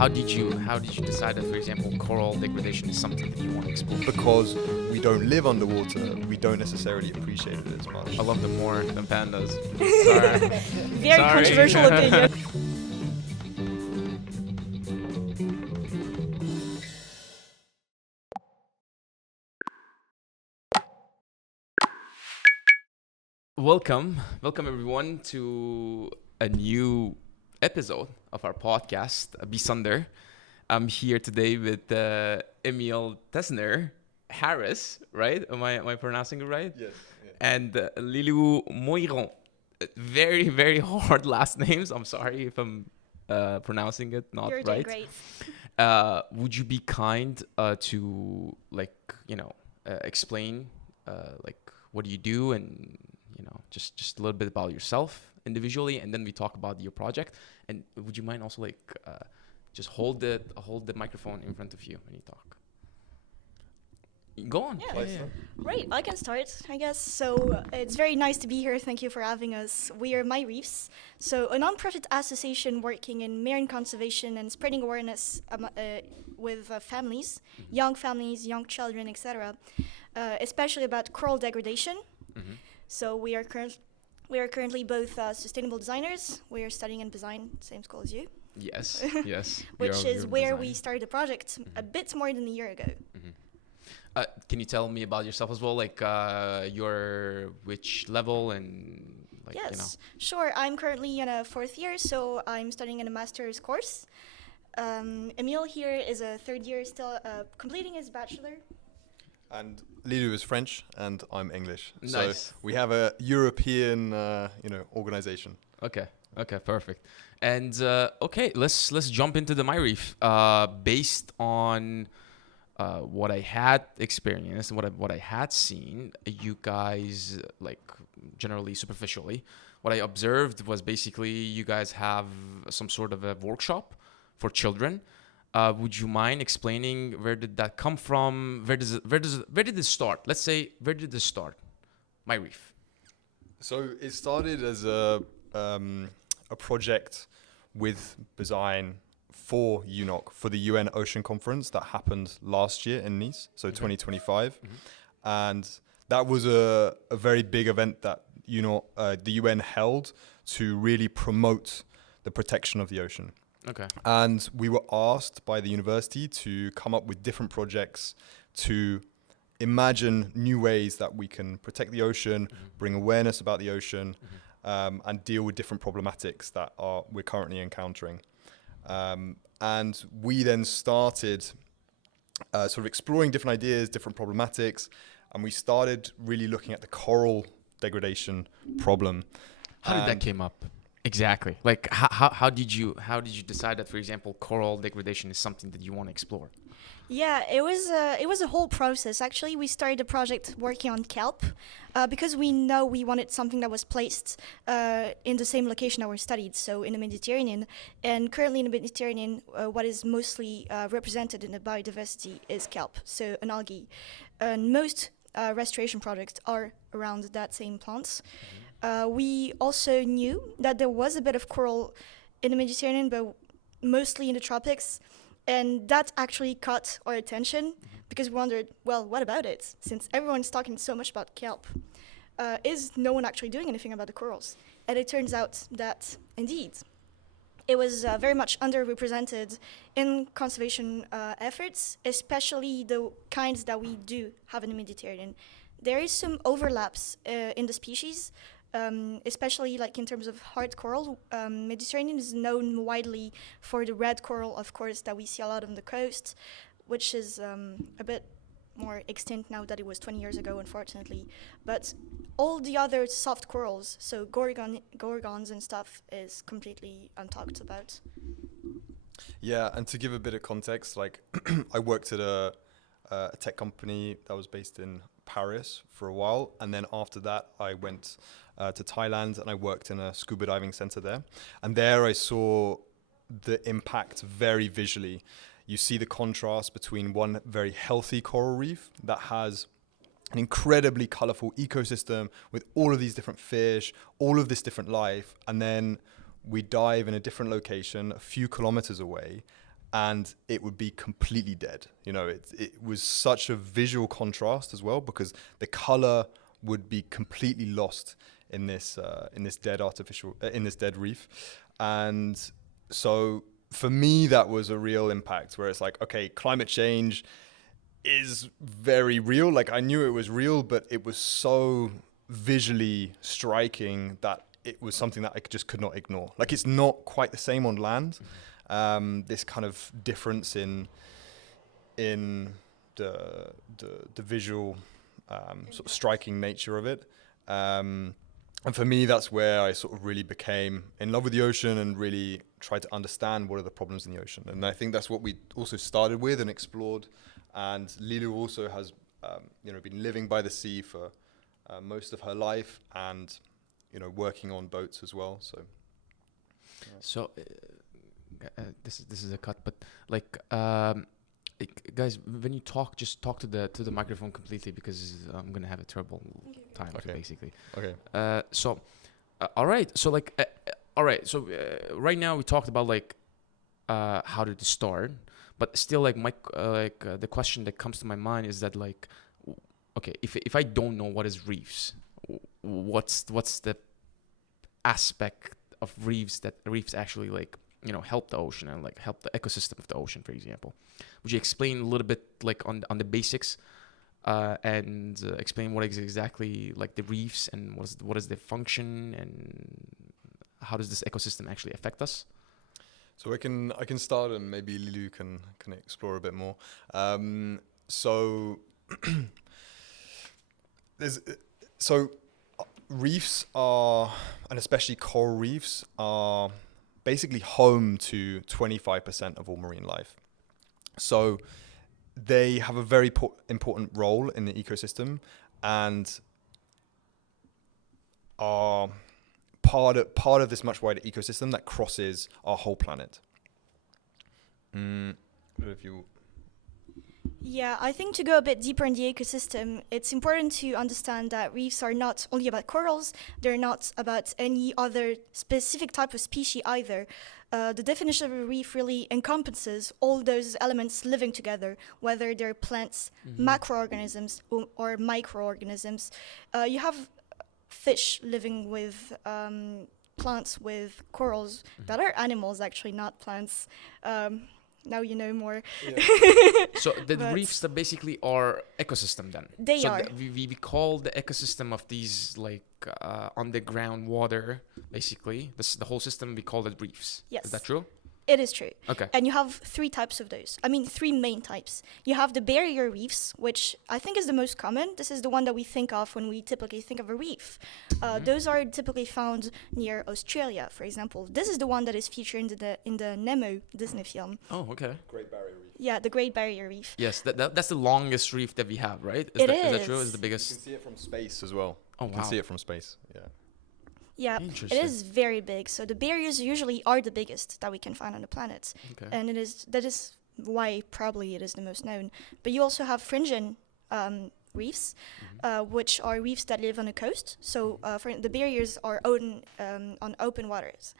how did you decide that, for example, coral degradation is something that you want to explore? Because we don't live underwater, we don't necessarily appreciate it as much. I love them more than pandas. Sorry. Very Sorry. controversial opinion. Welcome everyone to a new episode of our podcast, Bisunder. I'm here today with Emil Tesner Harris, right? Am I pronouncing it right? Yes. And Lilou Moiron. Very, very hard last names. I'm sorry if I'm pronouncing it not You're right. doing great. Would you be kind to explain what do you do and just a little bit about yourself individually, and then we talk about your project. And would you mind also just hold the microphone in front of you when you talk? Go on. Yeah. Right, I can start, I guess. So it's very nice to be here. Thank you for having us. We are MyReefs, so a non-profit association working in marine conservation and spreading awareness with families, young children, etc., especially about coral degradation. Mm-hmm. So we are currently both sustainable designers. We are studying in design, same school as you. Yes. Which is where we started the project a bit more than a year ago. Mm-hmm. Can you tell me about yourself as well, your which level and Yes, sure. I'm currently in a fourth year, so I'm studying in a master's course. Emile here is a third year, still completing his bachelor. And Lilou is French, and I'm English. Nice. So we have a European, organization. Okay, perfect. And let's jump into the MyReef. Based on what I had experienced and what I had seen, you guys, generally superficially, what I observed was basically you guys have some sort of a workshop for children. Would you mind explaining where did that come from? Where did this start? Let's say, where did this start? MyReef. So it started as a project with design for UNOC, for the UN Ocean Conference that happened last year in Nice, so 2025. Mm-hmm. And that was a very big event that the UN held to really promote the protection of the ocean. Okay. And we were asked by the university to come up with different projects to imagine new ways that we can protect the ocean, bring awareness about the ocean, and deal with different problematics that we're currently encountering. And we then started sort of exploring different ideas, different problematics, and we started really looking at the coral degradation problem. How did that came up? Exactly. How did you decide that, for example, coral degradation is something that you want to explore? Yeah, it was a whole process. Actually, we started the project working on kelp because we know we wanted something that was placed in the same location that we studied, so in the Mediterranean. And currently in the Mediterranean, what is mostly represented in the biodiversity is kelp, so an algae. And most restoration projects are around that same plant. We also knew that there was a bit of coral in the Mediterranean, but mostly in the tropics. And that actually caught our attention because we wondered, well, what about it? Since everyone's talking so much about kelp, is no one actually doing anything about the corals? And it turns out that, indeed, it was very much underrepresented in conservation efforts, especially the kinds that we do have in the Mediterranean. There is some overlaps in the species, especially in terms of hard coral. Mediterranean is known widely for the red coral, of course, that we see a lot on the coast, which is a bit more extinct now that it was 20 years ago, unfortunately. But all the other soft corals, so gorgons and stuff, is completely untalked about. Yeah, and to give a bit of context, I worked at a tech company that was based in Paris for a while, and then after that I went to Thailand and I worked in a scuba diving center there, and there I saw the impact very visually. You see the contrast between one very healthy coral reef that has an incredibly colorful ecosystem with all of these different fish, all of this different life, and then we dive in a different location a few kilometers away and it would be completely dead. You know, it was such a visual contrast as well, because the color would be completely lost in this dead reef. And so for me, that was a real impact, where it's like, okay, climate change is very real. Like, I knew it was real, but it was so visually striking that it was something that I just could not ignore. Like, it's not quite the same on land. This kind of difference in the visual sort of striking nature of it. And for me, that's where I sort of really became in love with the ocean and really tried to understand what are the problems in the ocean. And I think that's what we also started with and explored. And Lilu also has, been living by the sea for most of her life, and working on boats as well. So, yeah. So, this is a cut, but like, guys, when you talk, just talk to the microphone completely, because I'm gonna have a terrible time, basically. Okay. All right. So like, all right. So right now we talked about like how did it start, but still like the question that comes to my mind is that like, okay, if I don't know what is reefs, what's the aspect of reefs that reefs actually like help the ocean and like help the ecosystem of the ocean, for example? Would you explain a little bit like on the basics, and explain what is exactly like the reefs, and what is their function, and how does this ecosystem actually affect us? So I can start, and maybe Lilu can explore a bit more. Reefs are, and especially coral reefs, are basically home to 25% of all marine life. So they have a very important role in the ecosystem, and are part of this much wider ecosystem that crosses our whole planet. Yeah, I think to go a bit deeper in the ecosystem, it's important to understand that reefs are not only about corals, they're not about any other specific type of species either. The definition of a reef really encompasses all those elements living together, whether they're plants, macroorganisms, or microorganisms. You have fish living with plants, with corals that are animals, actually, not plants. Now you know more. Yeah. So the reefs that basically are ecosystem then. They are. We call the ecosystem of these like underground water, basically. The whole system, we call it reefs. Yes. Is that true? It is true. Okay. And you have three types of those. I mean, three main types. You have the barrier reefs, which I think is the most common. This is the one that we think of when we typically think of a reef. Those are typically found near Australia, for example. This is the one that is featured in the Nemo Disney film. Oh, okay. Great Barrier Reef. Yeah, the Great Barrier Reef. Yes, that's the longest reef that we have, right? Is Is that true? Is the You biggest? can see it from space as well. Oh, You can wow. see it from space. Yeah. Yeah, it Interesting. is very big. So the barriers usually are the biggest that we can find on the planet. Okay. And that is why probably it is the most known. But you also have fringing reefs, which are reefs that live on the coast. So the barriers are on open waters.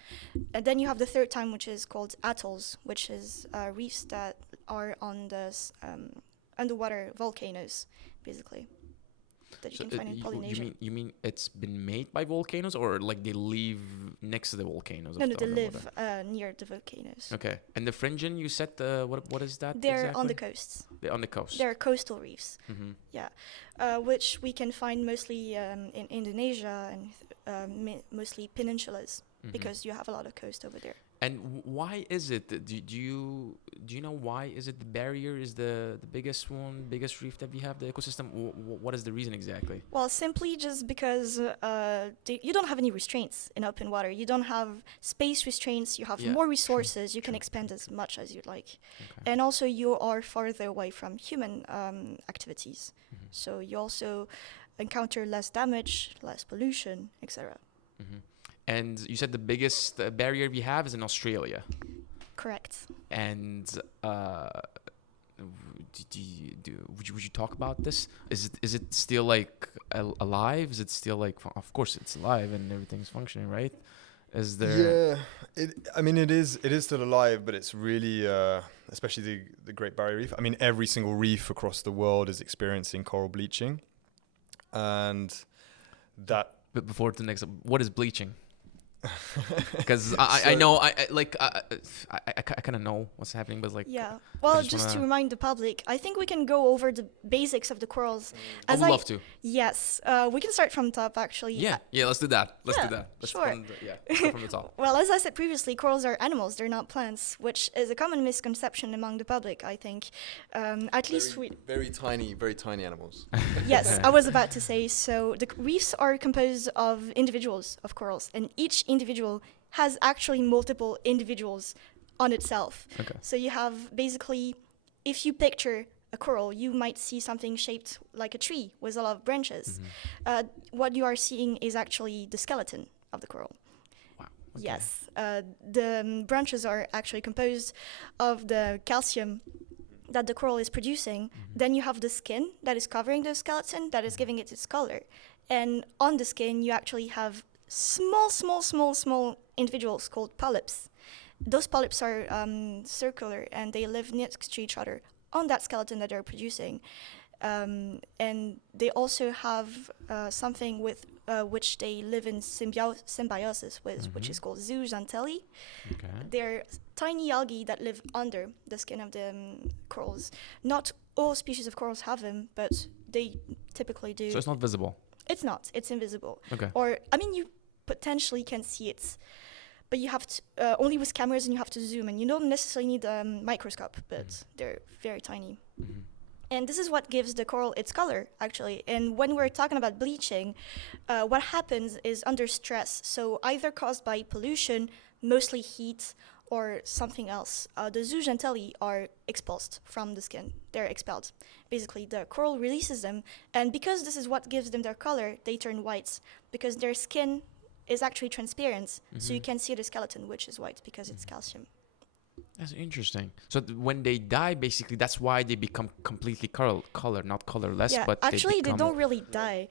And then you have the third type, which is called atolls, which is reefs that are on the underwater volcanoes, basically, that you So can find in Polynesia. you mean it's been made by volcanoes, or like they live next to the volcanoes? No, of no, the they underwater? live near the volcanoes. Okay. And the fringing, you said, what is that? They're exactly? on the coasts. They're on the coast. They're coastal reefs, Mm-hmm. which we can find mostly in Indonesia and mostly peninsulas, Mhm. because you have a lot of coast over there. And why is it? Do you know why is it the barrier is the biggest reef that we have, the ecosystem? What is the reason exactly? Well, simply just because you don't have any restraints in open water. You don't have space restraints. You have Yeah, more true, resources. You can true. expand as much as you'd like. Okay. And also, you are farther away from human activities. Mhm. So you also encounter less damage, less pollution, etc. Mhm. And you said the biggest barrier we have is in Australia. Correct. And would you talk about this? Is it still like alive? Is it still like of course it's alive and everything's functioning, right? Is there? Yeah, I mean, it is still alive, but it's really, especially the Great Barrier Reef. I mean, every single reef across the world is experiencing coral bleaching, and that. But before the next, what is bleaching? Because I know I kind of know what's happening, but like Yeah. Well, just just to wanna- remind the public, I think we can go over the basics of the corals. I would love to. Yes. We can start from the top, actually. Yeah, let's do that. Let's Yeah, do that. Let's sure. Let's go from the top. Well, as I said previously, corals are animals; they're not plants, which is a common misconception among the public. I think, at least we. Very tiny animals. Yes, I was about to say. So the reefs are composed of individuals of corals, and each individual has actually multiple individuals on itself. Okay. So you have basically, if you picture a coral, you might see something shaped like a tree with a lot of branches. What you are seeing is actually the skeleton of the coral. Wow. Okay. Yes, the branches are actually composed of the calcium that the coral is producing. Then you have the skin that is covering the skeleton that is giving it its color. And on the skin, you actually have small individuals called polyps. Those polyps are circular and they live next to each other on that skeleton that they're producing. And they also have something with which they live in symbiosis with, which is called zooxanthellae. Okay. They're tiny algae that live under the skin of the corals. Not all species of corals have them, but they typically do. So it's not visible. It's not. It's invisible. Okay. Or, I mean, you potentially can see it, but you have to, only with cameras, and you have to zoom, and you don't necessarily need a microscope, but they're very tiny. And this is what gives the coral its color, actually. And when we're talking about bleaching, what happens is under stress, so either caused by pollution, mostly heat, or something else, the zooxanthellae are expulsed from the skin. They're expelled. Basically, the coral releases them, and because this is what gives them their color, they turn white, because their skin is actually transparent, so you can see the skeleton, which is white, because it's calcium. That's interesting. So when they die, basically, that's why they become completely color, not colorless. Yeah, but actually, they become- don't really die.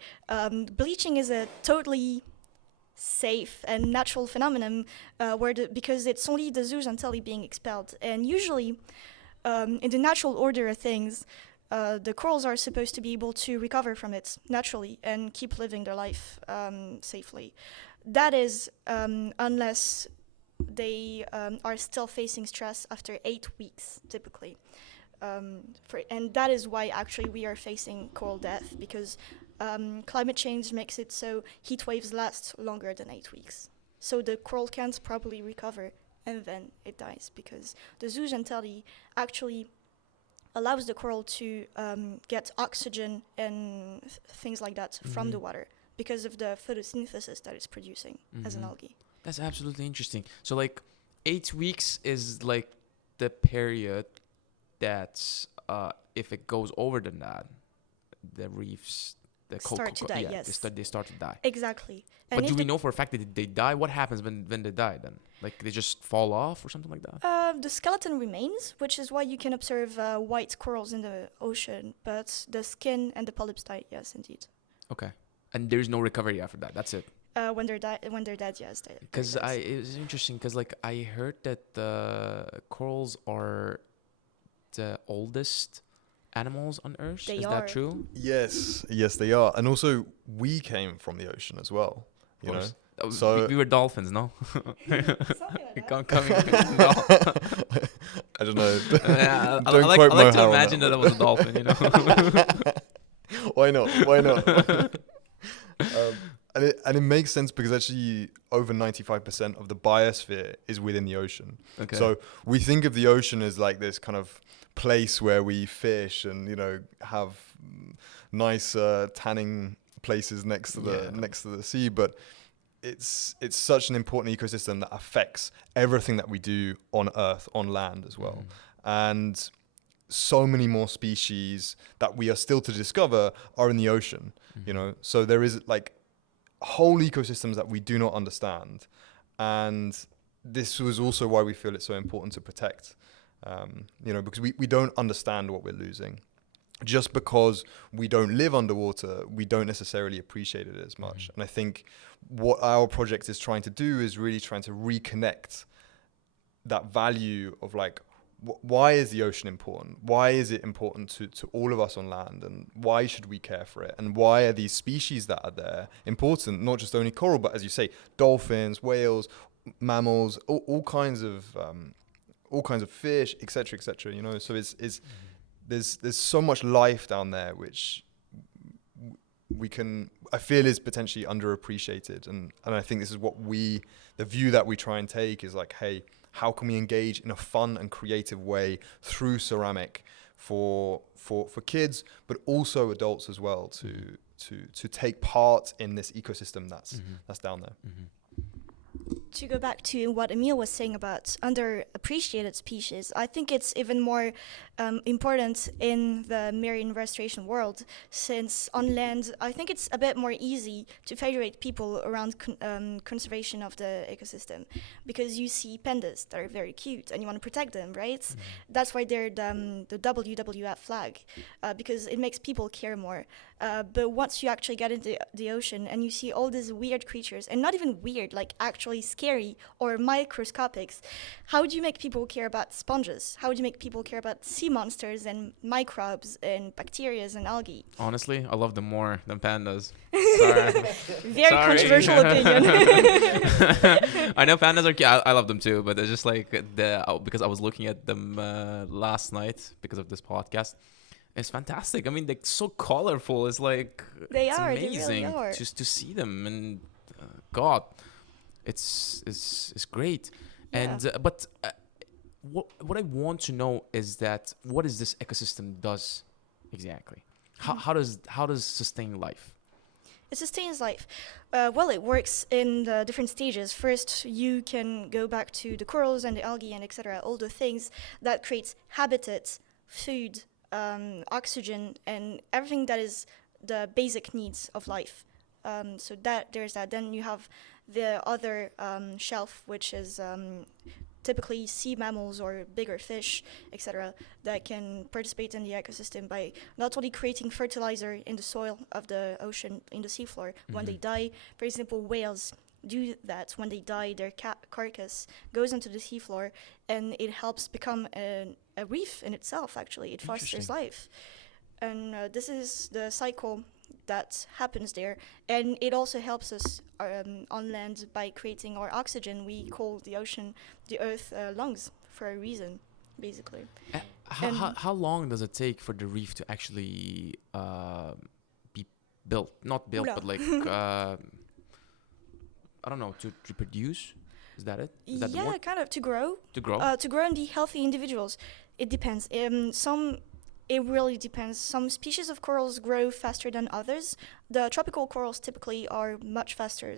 Bleaching is a totally safe and natural phenomenon because it's only the zooxanthellae being expelled. And usually, in the natural order of things, the corals are supposed to be able to recover from it naturally and keep living their life safely. That is, unless they are still facing stress after 8 weeks, typically. And that is why actually we are facing coral death, because climate change makes it so heat waves last longer than 8 weeks. So the coral can't properly recover, and then it dies, because the zooxanthellae actually allows the coral to get oxygen and things like that from the water, because of the photosynthesis that it's producing as an algae. That's absolutely interesting. So like 8 weeks is like the period that if it goes over than that, the reefs Start to die, yes. they start to die. Exactly. But And do if we know for a fact that they die? What happens when they die then? Like they just fall off or something like that? the skeleton remains, which is why you can observe white corals in the ocean, but the skin and the polyps die, yes, indeed. Okay. And there's no recovery after that. That's it. When they're dead, yes. Because it was interesting because like I heard that the corals are the oldest animals on Earth. They Is are. that true? Yes, they are, and also we came from the ocean as well. You know, Oh, So- we were dolphins, no? Come, no. I don't know. Yeah, Don't I quote like Mo to Howell on imagine that I was a dolphin, you know. Why not? And it makes sense because actually over 95% of the biosphere is within the ocean. Okay. So we think of the ocean as like this kind of place where we fish and, you know, have nice tanning places next to the sea, but it's such an important ecosystem that affects everything that we do on Earth, on land as well. And so many more species that we are still to discover are in the ocean, you know. So there is like whole ecosystems that we do not understand, and this was also why we feel it's so important to protect, you know, because we don't understand what we're losing. just because we don't live underwater, we don't necessarily appreciate it as much. And I think what our project is trying to do is really trying to reconnect that value of like, why is the ocean important? Why is it important to all of us on land? And why should we care for it? And why are these species that are there important? Not just only coral, but as you say, dolphins, whales, mammals, all kinds of fish, etc., you know. So it's there's so much life down there which I feel is potentially underappreciated, and I think this is the view that we try and take is like, hey, how can we engage in a fun and creative way through ceramic for kids, but also adults as well, to take part in this ecosystem that's down there. To go back to what Emile was saying about underappreciated species, I think it's even more important in the marine restoration world, since on land, I think it's a bit more easy to federate people around conservation of the ecosystem, because you see pandas that are very cute and you want to protect them, right? That's why they're the WWF flag, because it makes people care more. But once you actually get into the ocean and you see all these weird creatures, and not even weird, like actually scary or microscopic, how do you make people care about sponges? How do you make people care about sea monsters and microbes and bacteria and algae? Honestly, I love them more than pandas. Sorry. Very Sorry. controversial opinion. I know pandas are cute. I love them too, but it's just like because I was looking at them last night because of this podcast. It's fantastic. I mean, they're so colorful. It's like They it's are. They amazing really are. just to see them, and God, it's great. Yeah. And but what I want to know is that what is this ecosystem does exactly? How does sustain life? It sustains life. Well, it works in the different stages. First, you can go back to the corals and the algae and etc. All the things that creates habitats, food, oxygen, and everything that is the basic needs of life. So that there's that. Then you have the other shelf, which is typically sea mammals or bigger fish, etc., that can participate in the ecosystem by not only creating fertilizer in the soil of the ocean, in the seafloor, when they die. For example, whales do that. When they die, their carcass goes into the seafloor, and it helps become a reef in itself, actually. It fosters life. And this is the cycle that happens there. And it also helps us on land by creating our oxygen. We call the ocean, the earth, lungs for a reason, basically. How long does it take for the reef to actually be built? Not built, but like, I don't know, to reproduce? Is that it? Is that the word? Kind of, to grow. To grow? To grow in the healthy individuals. It depends. It really depends. Some species of corals grow faster than others. The tropical corals typically are much faster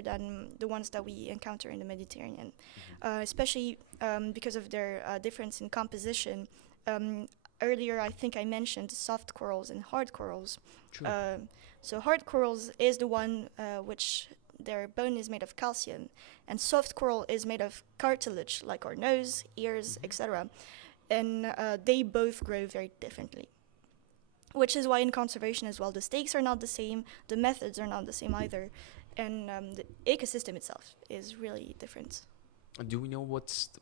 than the ones that we encounter in the Mediterranean, especially because of their difference in composition. Earlier, I think I mentioned soft corals and hard corals. True. So hard corals is the one which their bone is made of calcium, and soft coral is made of cartilage, like our nose, ears, etc. And they both grow very differently, which is why in conservation as well, the stakes are not the same, the methods are not the same either, and the ecosystem itself is really different. Do we know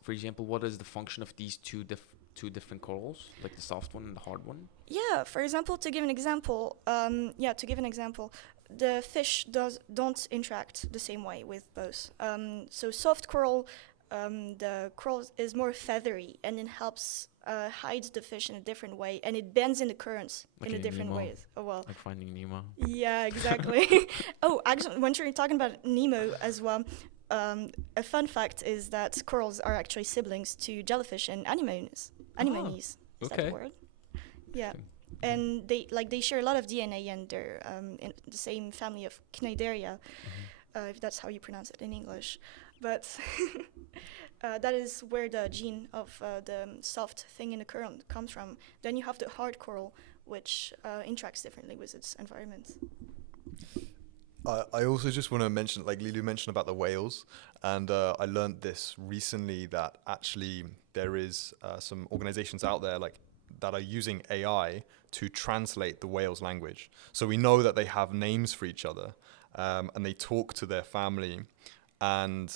for example, what is the function of these two different corals, like the soft one and the hard one? Yeah, for example, to give an example, the fish don't interact the same way with both. So soft coral, the coral is more feathery, and it helps hide the fish in a different way, and it bends in the currents Like in a in different Nemo. ways. Oh well. Like Finding Nemo. Yeah, exactly. Oh, actually, when you're talking about Nemo as well, a fun fact is that corals are actually siblings to jellyfish and anemones. Anemones. Is that okay. the word? Yeah. And they share a lot of DNA, and they're in the same family of Cnidaria, if that's how you pronounce it in English. But that is where the gene of the soft thing in the current comes from. Then you have the hard coral, which interacts differently with its environment. I also just want to mention, like Lilu mentioned about the whales, and I learned this recently, that actually there is some organizations out there, like that are using AI to translate the whale's language. So we know that they have names for each other, and they talk to their family, and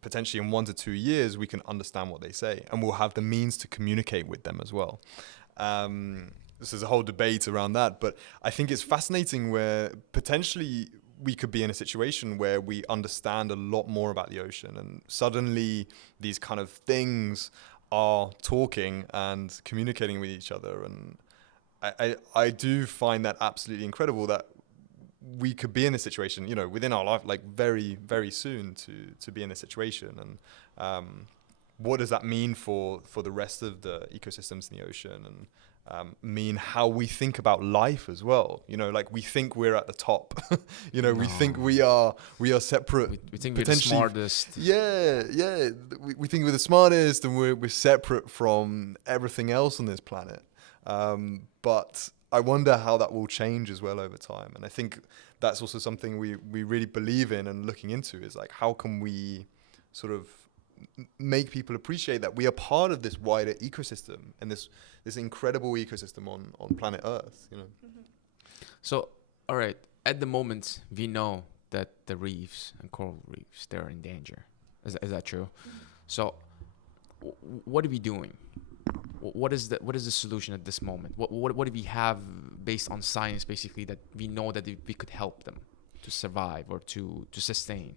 potentially in 1 to 2 years we can understand what they say, and we'll have the means to communicate with them as well. This is a whole debate around that, but I think it's fascinating where potentially we could be in a situation where we understand a lot more about the ocean, and suddenly these kind of things are talking and communicating with each other. And I do find that absolutely incredible that we could be in this situation, you know, within our life, like very, very soon to be in this situation. And what does that mean for the rest of the ecosystems in the ocean, and mean how we think about life as well? You know, like we think we're at the top, you know, we think we are separate. We think we're the smartest. Yeah. We think we're the smartest, and we're separate from everything else on this planet. But I wonder how that will change as well over time. And I think that's also something we really believe in and looking into, is like, how can we sort of make people appreciate that we are part of this wider ecosystem, and this incredible ecosystem on planet Earth, you know. Mm-hmm. So, all right, at the moment, we know that the reefs and coral reefs, they're in danger. Is that true? Mm-hmm. So, what are we doing? What is the solution at this moment? What do we have based on science, basically, that we know that we could help them to survive or to sustain?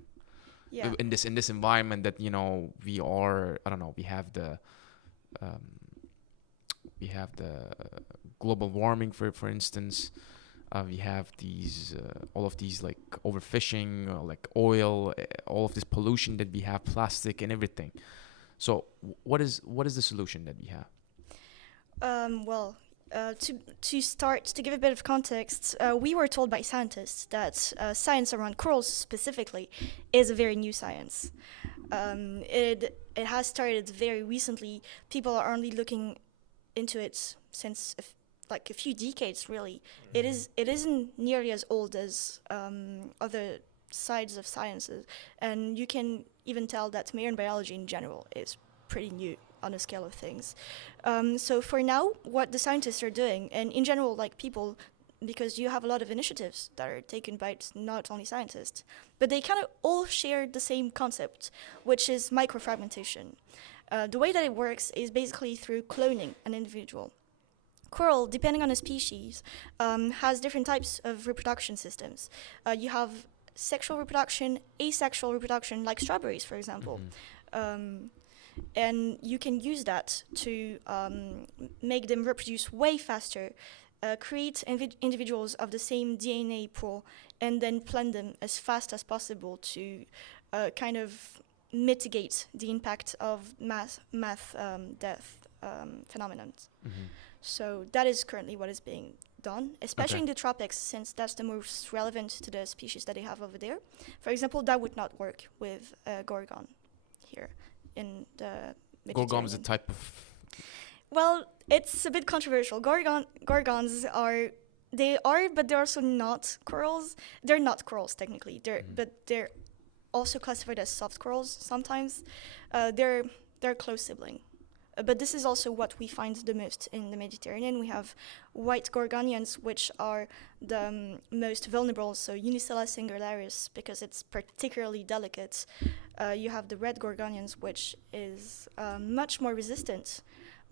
Yeah. In this environment that, you know, we are, I don't know, we have the global warming, for instance. We have these all of these like overfishing, like oil, all of this pollution that we have, plastic and everything. So what is the solution that we have? To start, to give a bit of context, we were told by scientists that science around corals specifically is a very new science. It has started very recently. People are only looking into it since like a few decades, really. Mm-hmm. It isn't nearly as old as other sides of sciences, and you can even tell that marine biology in general is pretty new on a scale of things. So for now, what the scientists are doing, and in general, like people, because you have a lot of initiatives that are taken by not only scientists, but they kind of all share the same concept, which is microfragmentation. The way that it works is basically through cloning an individual. Coral, depending on the species, has different types of reproduction systems. You have sexual reproduction, asexual reproduction, like strawberries, for example. Mm-hmm. And you can use that to make them reproduce way faster, create individuals of the same DNA pool, and then plant them as fast as possible to kind of mitigate the impact of mass death phenomenon. Mm-hmm. So that is currently what is being done, especially in the tropics, since that's the most relevant to the species that they have over there. For example, that would not work with gorgon here in the Mediterranean. Gorgon is a type of... Well, it's a bit controversial. Gorgons are, but they're also not corals. They're not corals technically. But they're also classified as soft corals sometimes. They're a close sibling. But this is also what we find the most in the Mediterranean. We have white gorgonians, which are the most vulnerable, so Unicella singularis, because it's particularly delicate. You have the red gorgonians, which is much more resistant,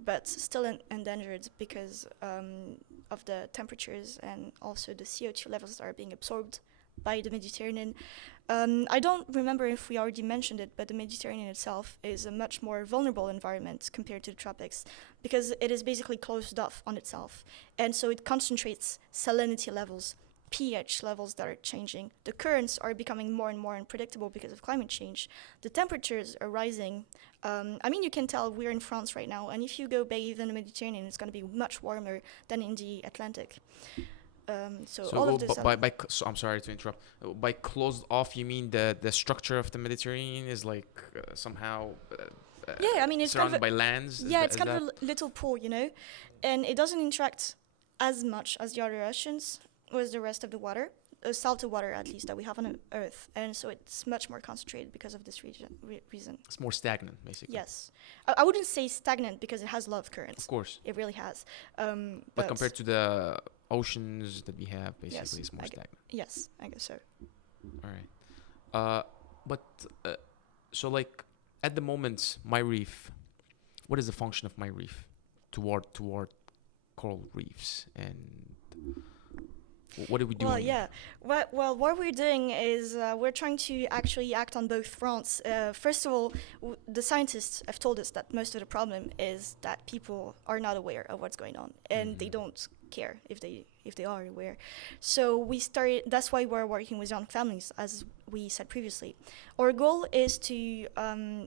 but still endangered because of the temperatures and also the CO2 levels that are being absorbed by the Mediterranean. I don't remember if we already mentioned it, but the Mediterranean itself is a much more vulnerable environment compared to the tropics because it is basically closed off on itself. And so it concentrates salinity levels, pH levels that are changing. The currents are becoming more and more unpredictable because of climate change. The temperatures are rising. You can tell we're in France right now, and if you go bathe in the Mediterranean, it's going to be much warmer than in the Atlantic. So all of this. So I'm sorry to interrupt. By closed off, you mean the structure of the Mediterranean is like somehow it's surrounded kind of by lands? Yeah, it's kind of a little pool, you know, and it doesn't interact as much as the other oceans with the rest of the water. salty water, at least, that we have on Earth, and so it's much more concentrated because of this reason. It's more stagnant, basically. Yes, I wouldn't say stagnant because it has a lot of currents. Of course. It really has. But compared to the oceans that we have, basically, Yes, it's more stagnant. Yes, I guess so. All right. So like at the moment, MyReef, what is the function of MyReef toward coral reefs, and what are we doing? Well, yeah. Well, what we're doing is we're trying to actually act on both fronts. First of all, the scientists have told us that most of the problem is that people are not aware of what's going on, and they don't care if they are aware. So we started. That's why we're working with young families, as we said previously. Our goal is to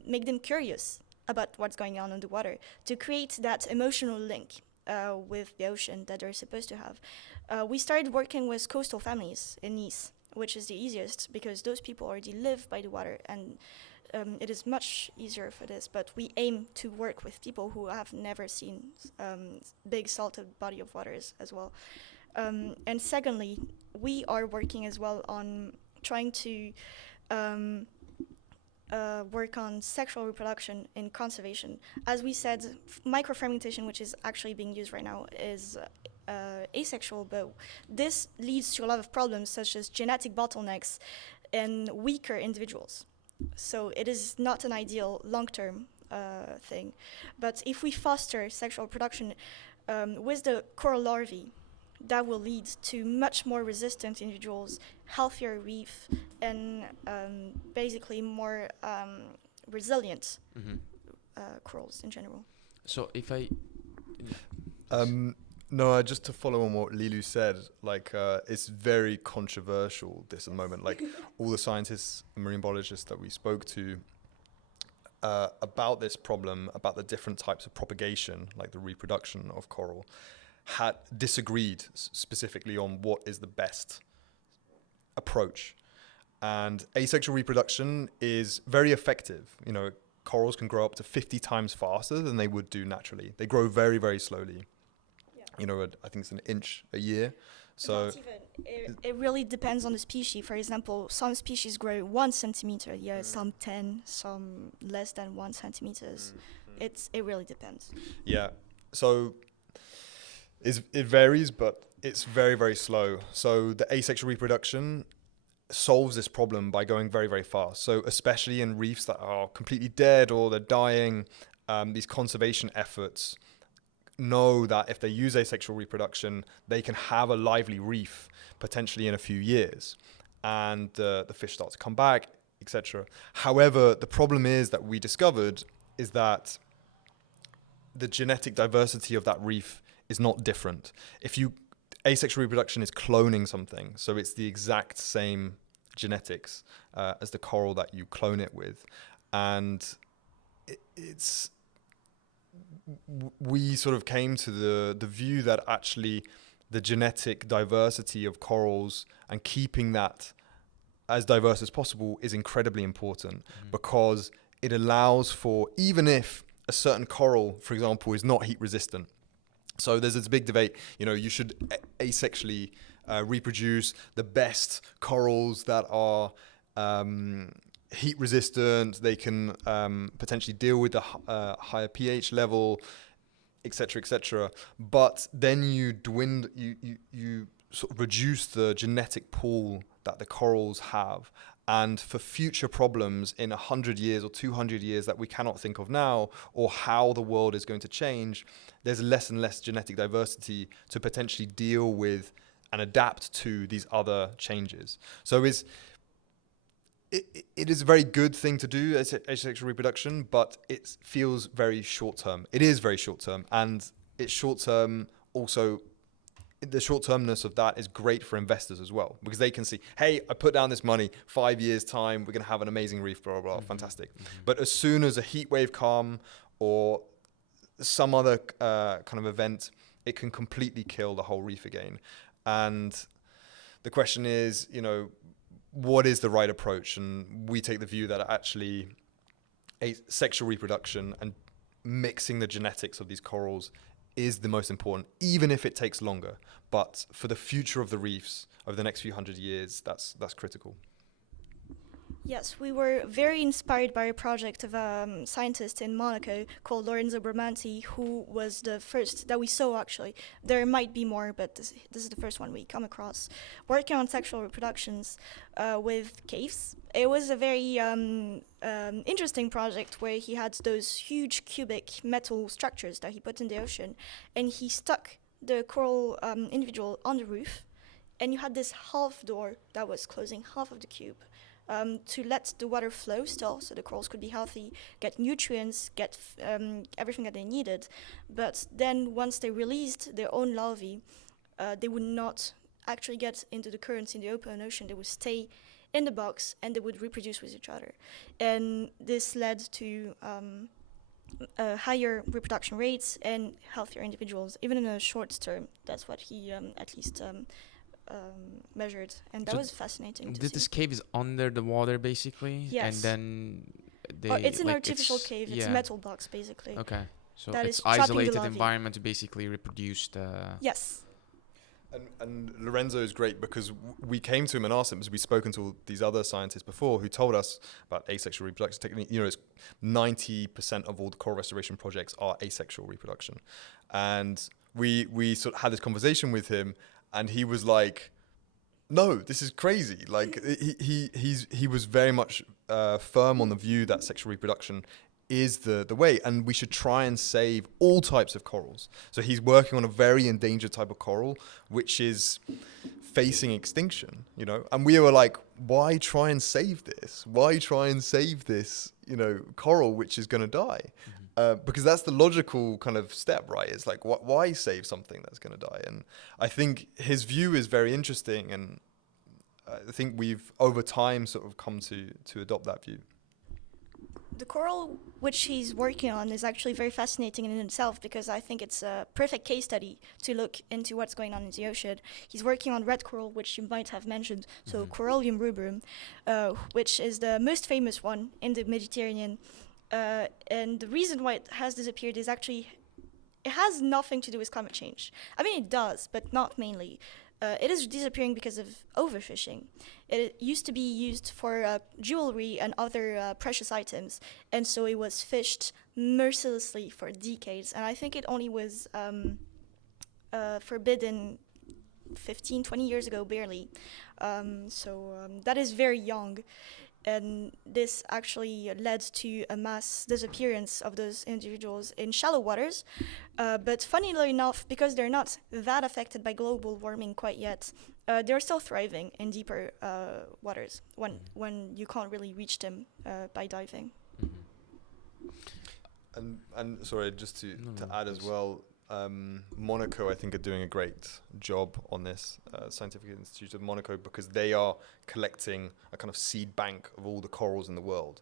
make them curious about what's going on in the water, to create that emotional link with the ocean that they're supposed to have. We started working with coastal families in Nice, which is the easiest because those people already live by the water, and it is much easier for this. But we aim to work with people who have never seen big salted body of waters as well. And secondly, we are working as well on trying to work on sexual reproduction in conservation. As we said, microfermentation, which is actually being used right now, is asexual, but this leads to a lot of problems such as genetic bottlenecks and weaker individuals. So it is not an ideal long-term thing. But if we foster sexual reproduction with the coral larvae, that will lead to much more resistant individuals, healthier reef, and basically more resilient corals in general. So if I... No, just to follow on what Lilu said, like it's very controversial this at the moment. Like all the scientists and marine biologists that we spoke to about this problem, about the different types of propagation, like the reproduction of coral, had disagreed specifically on what is the best approach. And asexual reproduction is very effective. You know, corals can grow up to 50 times faster than they would do naturally. They grow very, very slowly. You know, I think it's an inch a year. So it really depends on the species. For example, some species grow 1 centimeter a year, some 10, some less than 1 centimeters. It really depends. Yeah. So it varies, but it's very, very slow. So the asexual reproduction solves this problem by going very, very fast. So especially in reefs that are completely dead or they're dying, these conservation efforts know that if they use asexual reproduction, they can have a lively reef potentially in a few years, and the fish start to come back, etc. However, the problem is that we discovered is that the genetic diversity of that reef is not different. Asexual reproduction is cloning something, so it's the exact same genetics as the coral that you clone it with, and we sort of came to the view that actually the genetic diversity of corals and keeping that as diverse as possible is incredibly important, because it allows for, even if a certain coral, for example, is not heat resistant. So there's this big debate, you know, you should asexually reproduce the best corals that are heat resistant, they can potentially deal with the higher pH level, etc., etc. But then you sort of reduce the genetic pool that the corals have, and for future problems in 100 years or 200 years that we cannot think of now, or how the world is going to change, there's less and less genetic diversity to potentially deal with and adapt to these other changes. So it is a very good thing to do, asexual reproduction, but it feels very short term. It is very short term, and it's short term also. The short termness of that is great for investors as well, because they can see, hey, I put down this money, 5 years time, we're going to have an amazing reef, blah, blah, blah, fantastic. But as soon as a heat wave come or some other kind of event, it can completely kill the whole reef again. And the question is, you know, what is the right approach? And we take the view that actually sexual reproduction and mixing the genetics of these corals is the most important, even if it takes longer. But for the future of the reefs over the next few hundred years, that's critical. Yes, we were very inspired by a project of a scientist in Monaco called Lorenzo Bramanti, who was the first that we saw, actually. There might be more, but this is the first one we come across, working on sexual reproductions with caves. It was a very interesting project where he had those huge cubic metal structures that he put in the ocean, and he stuck the coral individual on the roof, and you had this half door that was closing half of the cube. To let the water flow still, so the corals could be healthy, get nutrients, get everything that they needed. But then once they released their own larvae, they would not actually get into the currents in the open ocean. They would stay in the box and they would reproduce with each other. And this led to higher reproduction rates and healthier individuals, even in a short term. That's what he at least measured, and that So was fascinating to This see. this cave is under the water basically, Yes. and then they. It's an like, artificial cave. It's a yeah. metal box, basically. Okay, so That it's is trapping the isolated larvae. environment to basically reproduce the. Yes. And Lorenzo is great because we came to him and asked him, because we've spoken to all these other scientists before who told us about asexual reproduction technique. You know, it's 90% of all the coral restoration projects are asexual reproduction. And we sort of had this conversation with him, and he was like, no, this is crazy. Like he was very much firm on the view that sexual reproduction is the way, and we should try and save all types of corals. So he's working on a very endangered type of coral, which is facing extinction, you know. And we were like, why try and save this? Why try and save this, you know, coral which is going to die? Because that's the logical kind of step, right? It's like, why save something that's going to die? And I think his view is very interesting, and I think we've over time sort of come to adopt that view. The coral which he's working on is actually very fascinating in itself, because I think it's a perfect case study to look into what's going on in the ocean. He's working on red coral, which you might have mentioned, so Corallium rubrum, which is the most famous one in the Mediterranean. And the reason why it has disappeared is actually, it has nothing to do with climate change. I mean, it does, but not mainly. It is disappearing because of overfishing. It used to be used for jewelry and other precious items, and so it was fished mercilessly for decades. And I think it only was forbidden 15, 20 years ago, barely. So that is very young. And this actually led to a mass disappearance of those individuals in shallow waters. But funnily enough, because they're not that affected by global warming quite yet, they're still thriving in deeper waters when you can't really reach them by diving. And sorry, just to add as please. well, Monaco, I think, are doing a great job on this, Scientific Institute of Monaco, because they are collecting a kind of seed bank of all the corals in the world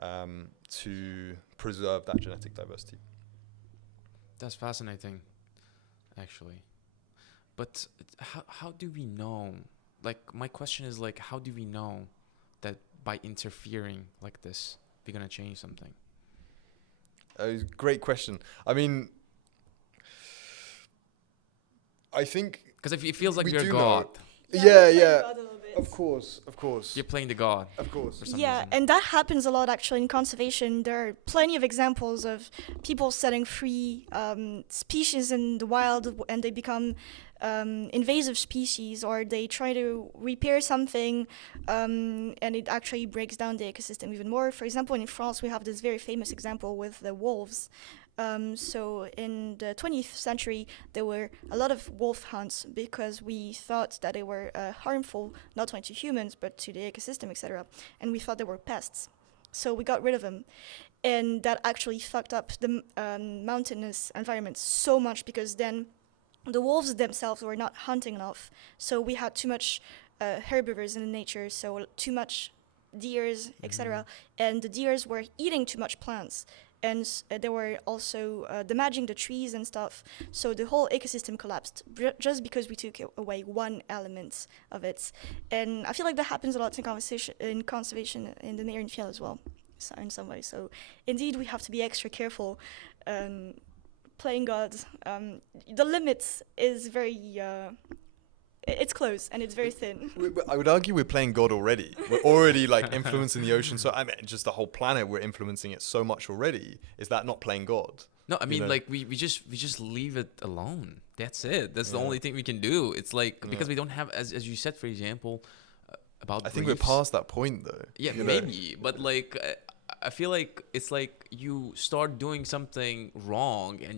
to preserve that genetic diversity. That's fascinating, actually. But how do we know? Like, my question is, like, how do we know that by interfering like this, we're gonna change something? Great question. I mean, I think Because it feels like we you're do God. Yeah. Of course. You're playing the God. Of course. For some Yeah, reason. and that happens a lot actually in conservation. There are plenty of examples of people setting free species in the wild, and they become invasive species, or they try to repair something and it actually breaks down the ecosystem even more. For example, in France, we have this very famous example with the wolves. So in the 20th century, there were a lot of wolf hunts because we thought that they were harmful, not only to humans, but to the ecosystem, etc. And we thought they were pests. So we got rid of them. And that actually fucked up the mountainous environment so much, because then the wolves themselves were not hunting enough. So we had too much herbivores in nature, so too much deers, etc. And the deers were eating too much plants. And they were also damaging the trees and stuff. So the whole ecosystem collapsed just because we took away one element of it. And I feel like that happens a lot in conservation in the marine field as well, so in some way. So indeed, we have to be extra careful playing God. The limit is very it's close and it's very thin. I would argue we're playing God already. We're already like influencing the ocean. So I mean, just the whole planet, we're influencing it so much already. Is that not playing God? No, I You mean, know? like we just leave it alone. That's it. That's the Yeah. only thing we can do. It's like because Yeah. we don't have, as you said, for example, about I think reefs. we're past that point though. Yeah, you know? maybe, but like I feel like it's like you start doing something wrong, and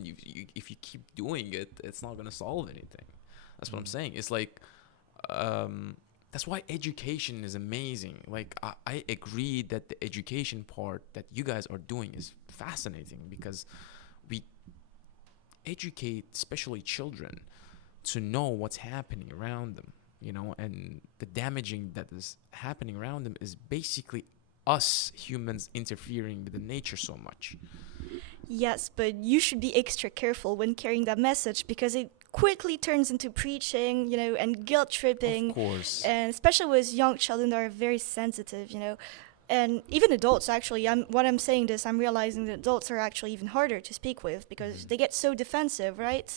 if you keep doing it, it's not gonna solve anything. That's what I'm saying. It's like that's why education is amazing. Like I agree that the education part that you guys are doing is fascinating because we educate, especially children, to know what's happening around them, you know, and the damaging that is happening around them is basically us humans interfering with the nature so much. Yes, but you should be extra careful when carrying that message because it quickly turns into preaching, you know, and guilt tripping. Of course. And especially with young children that are very sensitive, you know, and even adults actually. What I'm saying this, I'm realizing that adults are actually even harder to speak with because they get so defensive, right?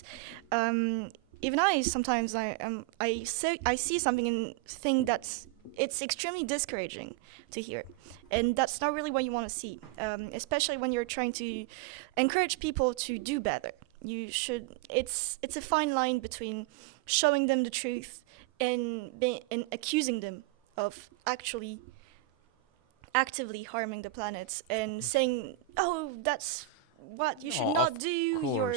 Even I sometimes I see something and think it's extremely discouraging to hear, and that's not really what you want to see, especially when you're trying to encourage people to do better. You should. It's a fine line between showing them the truth and accusing them of actually actively harming the planet and saying, "Oh, that's what you should No, not of do." You're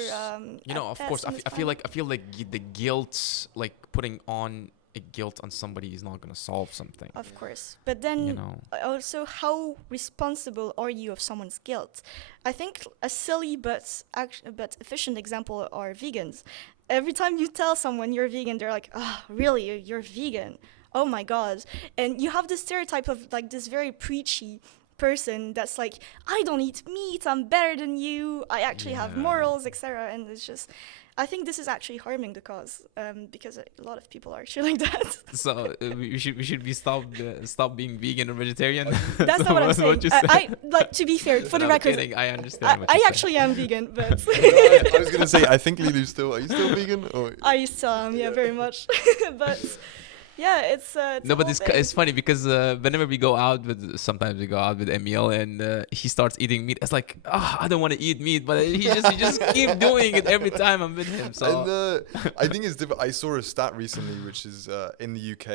you know, at of best course, on this I feel planet." like the guilt, like putting on a guilt on somebody is not gonna solve something. Of course, but then You know. also, how responsible are you of someone's guilt? I think a silly but efficient example are vegans. Every time you tell someone you're vegan, they're like, "Oh, really? You're vegan? Oh my god!" And you have this stereotype of like this very preachy person that's like, "I don't eat meat. I'm better than you. I actually have Yeah. morals, etc." And it's just, I think this is actually harming the cause because a lot of people are actually like that. So we should be stop being vegan or vegetarian. That's not what I'm saying. you said. I like, to be fair, for the I'm record, kidding. I understand. what I you're actually am vegan, but I was gonna say, I think Lilu's still. Are you still vegan? Or I still am, yeah, very much. But yeah, it's saying. a No, but whole it's thing. it's funny because whenever we go out sometimes we go out with Emil and he starts eating meat. It's like, oh, I don't want to eat meat, but he just keep doing it every time I'm with him. So And I think it's different. I saw a stat recently, which is in the UK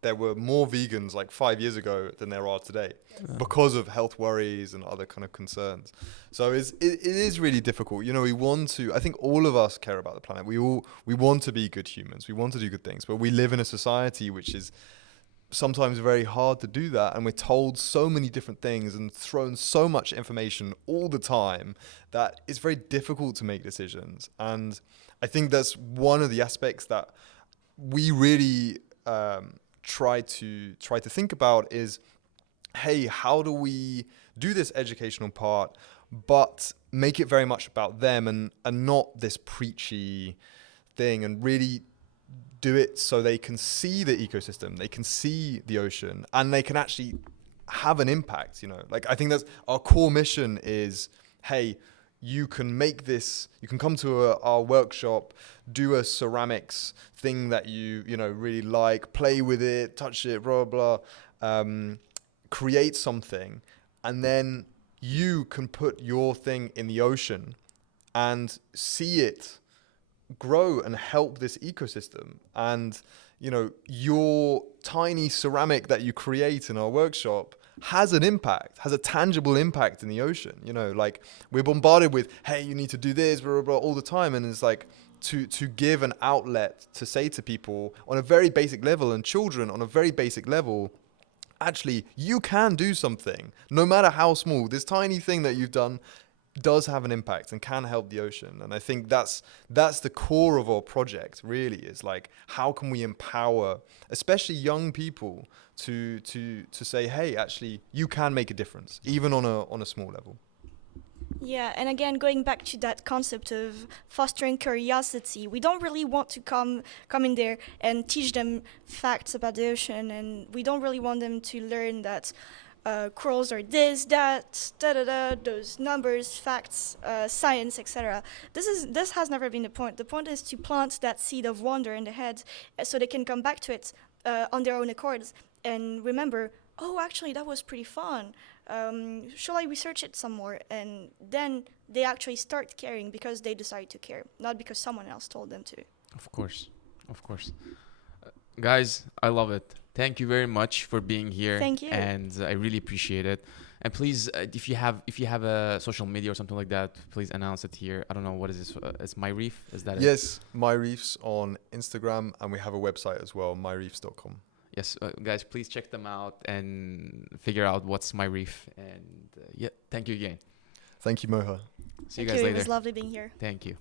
there were more vegans like 5 years ago than there are today because of health worries and other kind of concerns. So it is really difficult. You know, we want to. I think all of us care about the planet. We want to be good humans. We want to do good things, but we live in a society which is sometimes very hard to do that, and we're told so many different things and thrown so much information all the time that it's very difficult to make decisions. And I think that's one of the aspects that we really try to think about is, hey, how do we do this educational part but make it very much about them and not this preachy thing, and really do it so they can see the ecosystem, they can see the ocean, and they can actually have an impact, you know. Like, I think that's our core mission is, hey, you can make this, you can come to our workshop, do a ceramics thing that you know, really like, play with it, touch it, blah, blah, create something, and then you can put your thing in the ocean and see it grow and help this ecosystem. And, you know, your tiny ceramic that you create in our workshop has an impact, has a tangible impact in the ocean. You know, like, we're bombarded with, hey, you need to do this, blah, blah, blah, all the time. And it's like to give an outlet to say to people on a very basic level, and children on a very basic level, actually, you can do something, no matter how small. This tiny thing that you've done does have an impact and can help the ocean. And I think that's the core of our project, really, is like, how can we empower especially young people to say, hey, actually, you can make a difference, even on a small level. Yeah, and again, going back to that concept of fostering curiosity, we don't really want to come in there and teach them facts about the ocean, and we don't really want them to learn that corals are this, that, da da da, those numbers, facts, science, etc. This has never been the point. The point is to plant that seed of wonder in their heads, so they can come back to it on their own accords and remember, oh, actually, that was pretty fun. Shall I research it some more? And then they actually start caring because they decide to care, not because someone else told them to. Of course, of course. Guys, I love it. Thank you very much for being here. Thank you. And I really appreciate it. And please, if you have a social media or something like that, please announce it here. I don't know, what is this? It's MyReef. Is that it? Yes, MyReefs on Instagram, and we have a website as well, myreefs.com. Yes, guys, please check them out and figure out what's MyReef. And yeah, thank you again. Thank you, Moha. See you Thank guys you. later. It was lovely being here. Thank you.